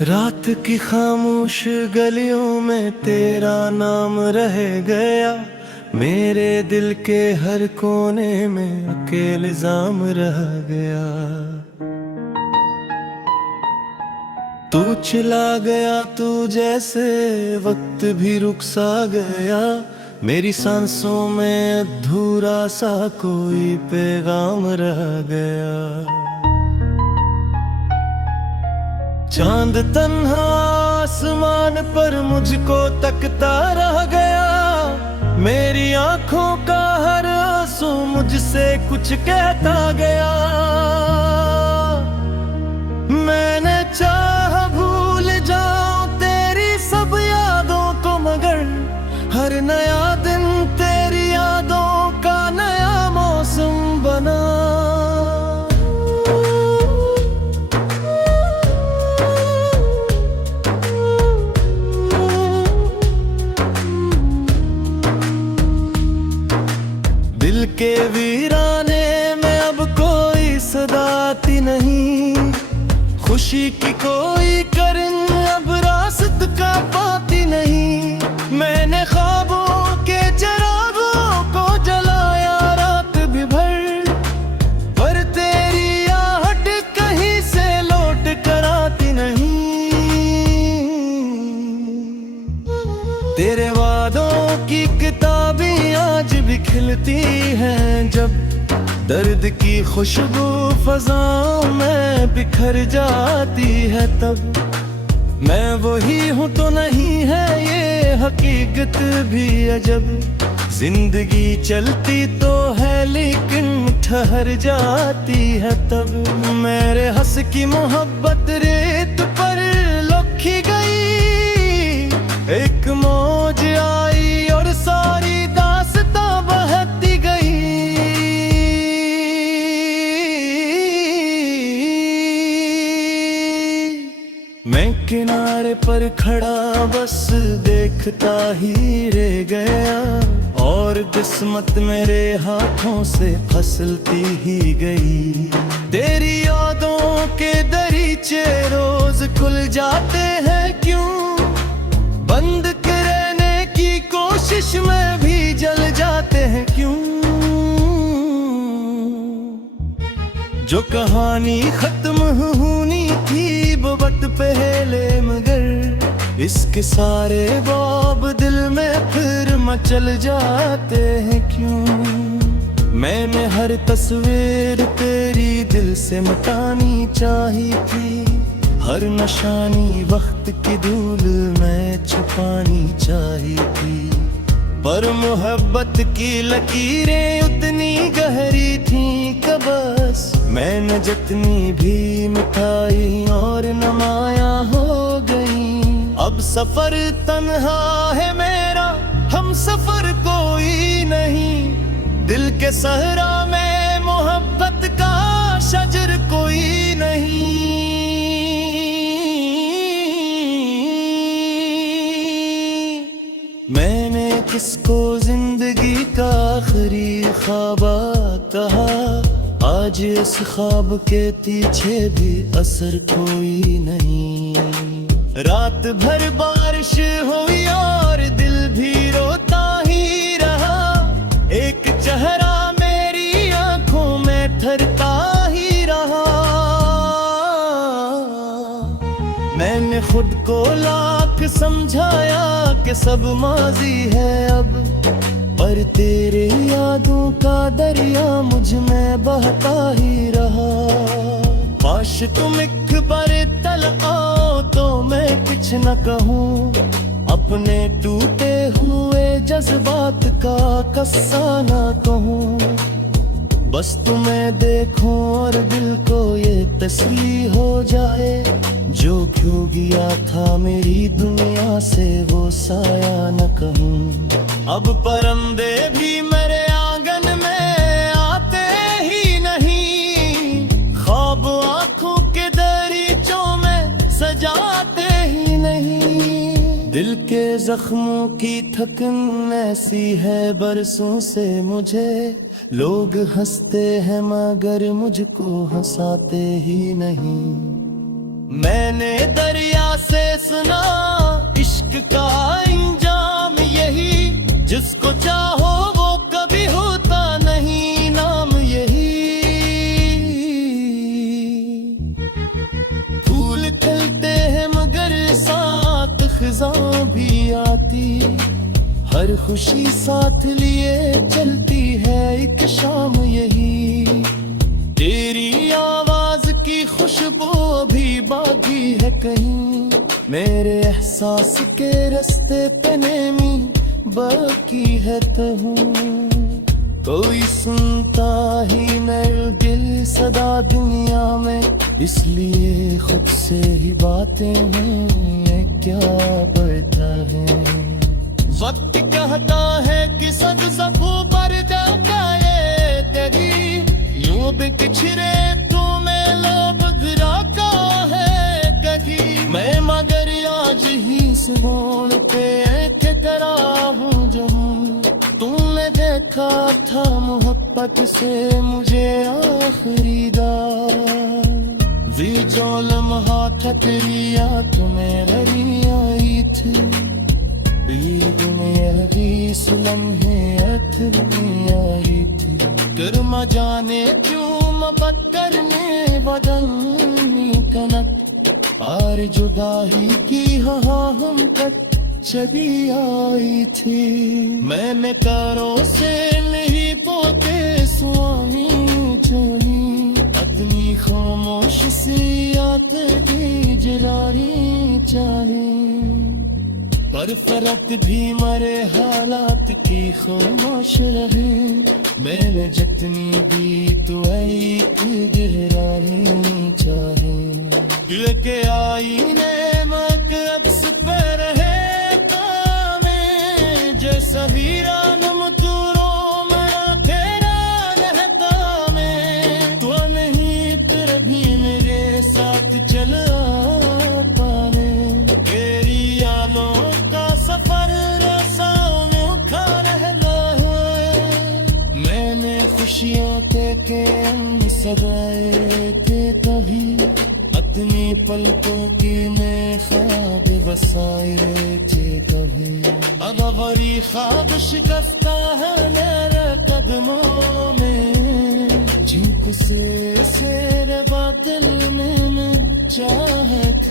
रात की खामोश गलियों में तेरा नाम रह गया। मेरे दिल के हर कोने में अकेले इल्जाम रह गया। तू चला गया तू जैसे वक्त भी रुक सा गया। मेरी सांसों में अधूरा सा कोई पैगाम रह गया। चांद तन्हा आसमान पर मुझको तकता रह गया। मेरी आंखों का हर आंसू मुझसे कुछ कहता गया। मैंने चाहा भूल जाऊं तेरी सब यादों को, मगर हर नया दिन तेरी यादों का नया मौसम बना। दिल के वीराने में अब कोई सदा आती नहीं। खुशी की कोई करन अब रास्त का पाती नहीं। मैंने ख्वाबों के चिरागों को जलाया रात भी भर, पर तेरी आहट कहीं से लौट कर आती नहीं। तेरे वादों की किताबें आज भी खिलती हैं, जब दर्द की खुशबू फज़ाओं में बिखर जाती है। तब मैं वही हूँ तो नहीं है ये हकीकत भी अजब। जिंदगी चलती तो है लेकिन ठहर जाती है तब। मेरे हंस की मोहब्बत रेत पर लुढ़क गई। एक मौज आई और सारी दास्तां बहती गई। मैं किनारे पर खड़ा बस देखता ही रह गया, और किस्मत मेरे हाथों से फिसलती ही गई। तेरी यादों के दरीचे रोज खुल जाते हैं क्यों? बंद करने की कोशिश में भी जल जाते हैं क्यों? जो कहानी खत्म होनी थी वो वक्त पहले, मगर इसके सारे बाब दिल में फिर मचल जाते हैं क्यों? मैंने हर तस्वीर तेरी दिल से मिटानी चाही थी। हर निशानी वक्त की धूल में छुपानी चाही थी। पर मोहब्बत की लकीरें उतनी गहरी थी कि बस मैंने जितनी भी मिटाई और नमाया हो गई। अब सफर तन्हा है मेरा, हम सफर कोई नहीं। दिल के सहरा में मोहब्बत का शजर कोई नहीं। मैंने किसको जिंदगी का आखिरी ख्वाब कहा, आज इस ख्वाब के पीछे भी असर कोई नहीं। रात भर बारिश हुई और दिल भी रोता ही रहा। एक चेहरा मेरी आंखों में ठहरता ही रहा। मैंने खुद को लाख समझाया कि सब माजी है अब, पर तेरे यादों का दरिया मुझ में बहता ही रहा। काश तुम एक बार तल आओ तो मैं कुछ न कहूँ, अपने टूटे हुए जज्बात का किस्सा न कहूँ। बस तुम्हें देखूं और दिल को ये तसल्ली हो जाए, जो खो गया था मेरी दुनिया से वो साया न कहूँ। अब परिंदे भी मेरे आंगन में आते ही नहीं। ख्वाब आंखों के दरीचों में सजाते ही नहीं। दिल के जख्मों की थकन ऐसी है बरसों से मुझे। लोग हंसते हैं मगर मुझको हंसाते ही नहीं। मैंने दरिया से सुना इश्क का इंजाम यही, जिसको चाहो वो कभी होता नहीं नाम यही। फूल खिलते हैं मगर साथ खिज़ां भी आती, हर खुशी साथ लिए चलती है एक शाम यही। तेरी आवाज की खुशबू भी बाकी है कहीं, मेरे एहसास के रास्ते पे नेमी बाकी है तहूँ। कोई सुनता ही नहीं दिल सदा दुनिया में, इसलिए खुद से ही बातें में क्या पता है। वक्त कहता है कि सदसफू पर जाता है तेरी, यूं बिछड़े तू में लब गिराता है कभी। मैं मगर आज ही सुबह पे एक तेरा हूँ जो हूँ, तूने देखा था मोहब्बत से मुझे आखिरी दार। वी जो लम्हा था तेरी याद मेरे आई थी, ईद में यह भी सुलम्हे अथरी आई थी। कर्मा जाने क्यों मोहब्बत करने बदलनी कनक, और जुदाई की हाँ हम तक चली आई थी। मैंने करो से नहीं पोते सुहानी चोली, अपनी खामोश सी याद की जरारी चाहे। पर फरक भी मरे हालात की खामोश रहे, मैंने जितनी भी तो एक गहराई चाहे। लेके आई ने मकदस पे रहे कामे, जैसा हीरा नम तू रोमड़ा तेरा रहता में। तो नहीं फिर भी मेरे साथ चला पाने, तेरी यादों सफर रसाओं में खा रहना है। मैंने खुशियों के सजाए थे तभी, अपनी पलकों की मैं ख्वाब बसाए थे कभी। अब वही ख्वाब शिकस्ता है मेरे कदमों में, जिनको से बादल में मैं चाहत